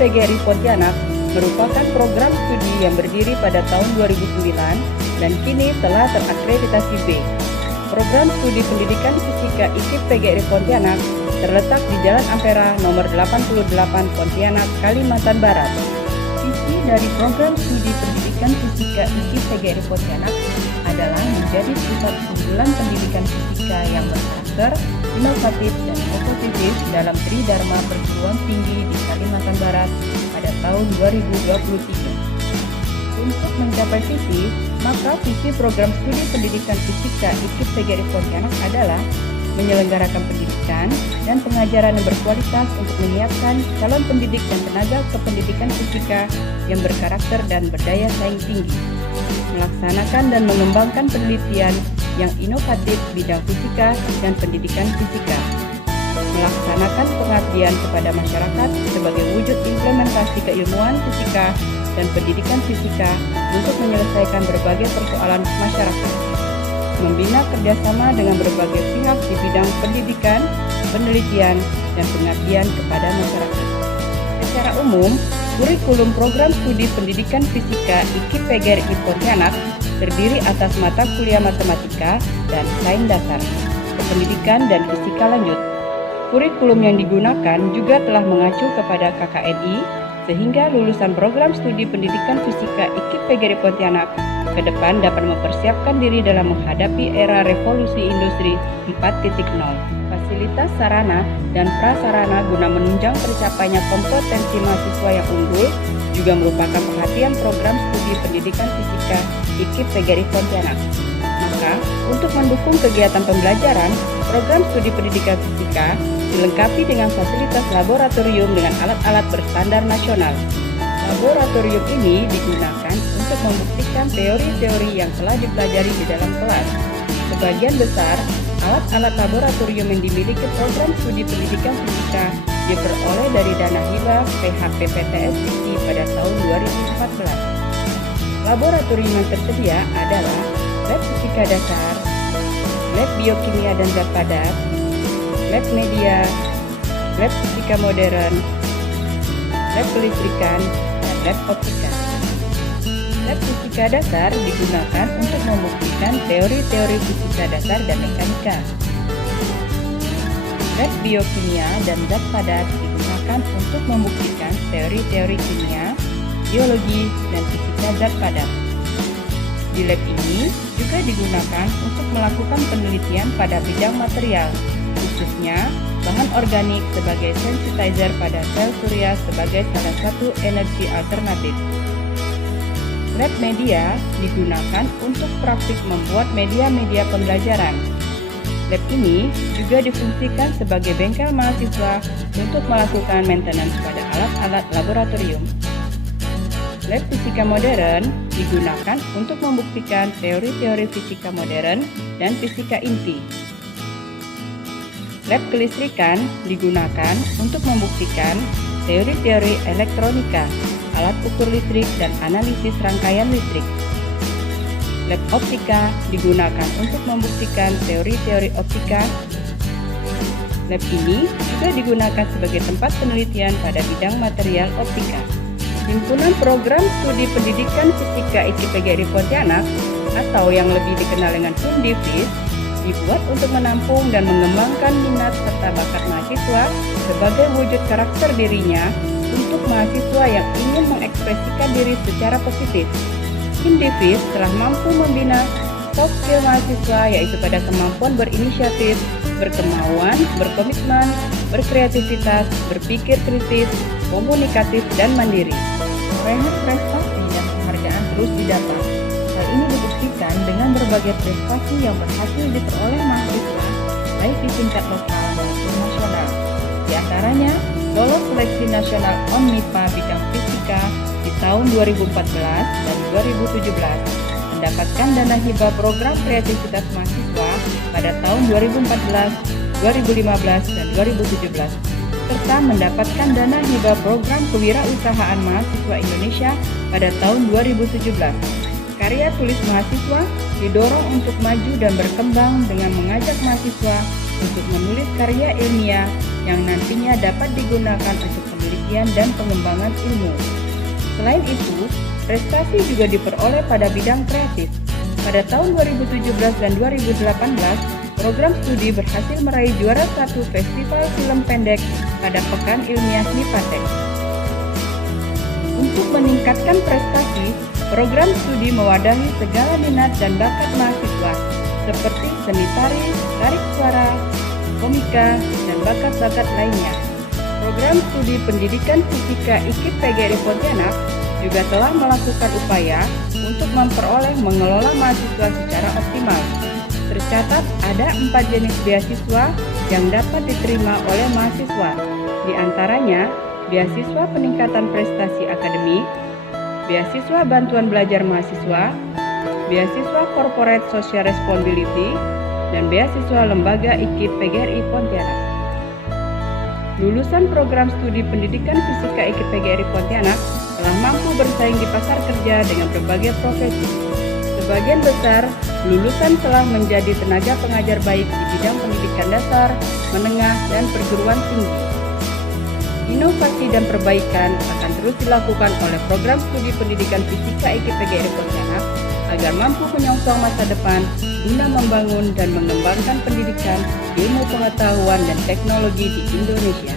PGRI Pontianak merupakan program studi yang berdiri pada tahun 2009 dan kini telah terakreditasi B. Program studi pendidikan fisika IKIP PGRI Pontianak terletak di Jalan Ampera nomor 88 Pontianak, Kalimantan Barat. Visi dari program studi pendidikan fisika IKIP PGRI Pontianak adalah menjadi pusat unggulan pendidikan fisika yang berkarakter, inovatif, dan kompetitif dalam Tridharma Perguruan Tinggi di Kalimantan Barat pada tahun 2023. Untuk mencapai visi, maka visi program studi pendidikan fisika IKIP PGRI Pontianak adalah menyelenggarakan pendidikan dan pengajaran yang berkualitas untuk menyiapkan calon pendidik dan tenaga kependidikan fisika yang berkarakter dan berdaya saing tinggi, melaksanakan dan mengembangkan penelitian yang inovatif bidang fisika dan pendidikan fisika, melaksanakan pengabdian kepada masyarakat sebagai wujud implementasi keilmuan fisika dan pendidikan fisika untuk menyelesaikan berbagai persoalan masyarakat, membina kerjasama dengan berbagai pihak di bidang pendidikan, penelitian, dan pengabdian kepada masyarakat. Secara umum, kurikulum program studi pendidikan fisika IKIP PGRI Pontianak terdiri atas mata kuliah matematika dan sains dasar, kependidikan dan fisika lanjut. Kurikulum yang digunakan juga telah mengacu kepada KKNI, sehingga lulusan program studi pendidikan fisika IKIP PGRI Pontianak ke depan dapat mempersiapkan diri dalam menghadapi era revolusi industri 4.0. Fasilitas sarana dan prasarana guna menunjang tercapainya kompetensi mahasiswa yang unggul juga merupakan perhatian program studi pendidikan fisika IKIP PGRI Pontianak. Maka, untuk mendukung kegiatan pembelajaran, program studi pendidikan fisika dilengkapi dengan fasilitas laboratorium dengan alat-alat berstandar nasional. Laboratorium ini digunakan untuk membuktikan teori-teori yang telah dipelajari di dalam kelas. Sebagian besar alat-alat laboratorium yang dimiliki program studi pendidikan fisika diperoleh dari dana hibah PHPPTS pada tahun 2014. Laboratorium yang tersedia adalah lab fisika dasar, lab biokimia dan zat padat, lab media, lab fisika modern, lab kelistrikan, dan lab optika. Lab fisika dasar digunakan untuk membuktikan teori-teori fisika dasar dan mekanika. Lab biokimia dan zat padat digunakan untuk membuktikan teori-teori kimia, biologi, dan fisika zat padat. Di lab ini juga digunakan untuk melakukan penelitian pada bidang material, khususnya bahan organik sebagai sensitizer pada sel surya sebagai salah satu energi alternatif. Lab media digunakan untuk praktik membuat media-media pembelajaran. Lab ini juga difungsikan sebagai bengkel mahasiswa untuk melakukan maintenance pada alat-alat laboratorium. Lab fisika modern digunakan untuk membuktikan teori-teori fisika modern dan fisika inti. Lab kelistrikan digunakan untuk membuktikan teori-teori elektronika, alat ukur listrik, dan analisis rangkaian listrik. Lab optika digunakan untuk membuktikan teori-teori optika. Lab ini juga digunakan sebagai tempat penelitian pada bidang material optika. Himpunan Program Studi Pendidikan Fisika IKIP PGRI Pontianak atau yang lebih dikenal dengan HIMDIFIS dibuat untuk menampung dan mengembangkan minat serta bakat mahasiswa sebagai wujud karakter dirinya untuk mahasiswa yang ingin mengekspresikan diri secara positif. HIMDIFIS telah mampu membina soft skill mahasiswa yaitu pada kemampuan berinisiatif, berkemauan, berkomitmen, berkreativitas, berpikir kritis, komunikatif, dan mandiri. Torehan prestasi dan penghargaan terus didapat. Hal ini dibuktikan dengan berbagai prestasi yang berhasil diperoleh mahasiswa, baik di tingkat lokal maupun nasional. Di antaranya, lolos seleksi nasional ONMIPA bidang fisika di tahun 2014 dan 2017, mendapatkan dana hibah program kreativitas mahasiswa pada tahun 2014, 2015, dan 2017, serta mendapatkan dana hibah program kewirausahaan mahasiswa Indonesia pada tahun 2017. Karya tulis mahasiswa didorong untuk maju dan berkembang dengan mengajak mahasiswa untuk menulis karya ilmiah yang nantinya dapat digunakan untuk penelitian penelitian dan pengembangan ilmu. Selain itu, prestasi juga diperoleh pada bidang kreatif. Pada tahun 2017 dan 2018, program studi berhasil meraih juara 1 Festival Film Pendek pada Pekan Ilmiah Nipatec. Untuk meningkatkan prestasi, program studi mewadahi segala minat dan bakat mahasiswa, seperti seni tari, tarik suara, komika, dan bakat-bakat lainnya. Program studi pendidikan fisika IKIP PGRI Pontianak juga telah melakukan upaya untuk memperoleh mengelola mahasiswa secara optimal. Tercatat ada 4 jenis beasiswa yang dapat diterima oleh mahasiswa, di antaranya beasiswa peningkatan prestasi akademik, beasiswa bantuan belajar mahasiswa, beasiswa corporate social responsibility, dan beasiswa lembaga IKIP PGRI Pontianak. Lulusan program studi pendidikan fisika IKIP PGRI Pontianak telah mampu bersaing di pasar kerja dengan berbagai profesi. Sebagian besar lulusan telah menjadi tenaga pengajar baik di bidang pendidikan dasar, menengah, dan perguruan tinggi. Inovasi dan perbaikan akan terus dilakukan oleh program studi pendidikan fisika IKIP PGRI Pontianak agar mampu menyongsong masa depan guna membangun dan mengembangkan pendidikan, ilmu pengetahuan, dan teknologi di Indonesia.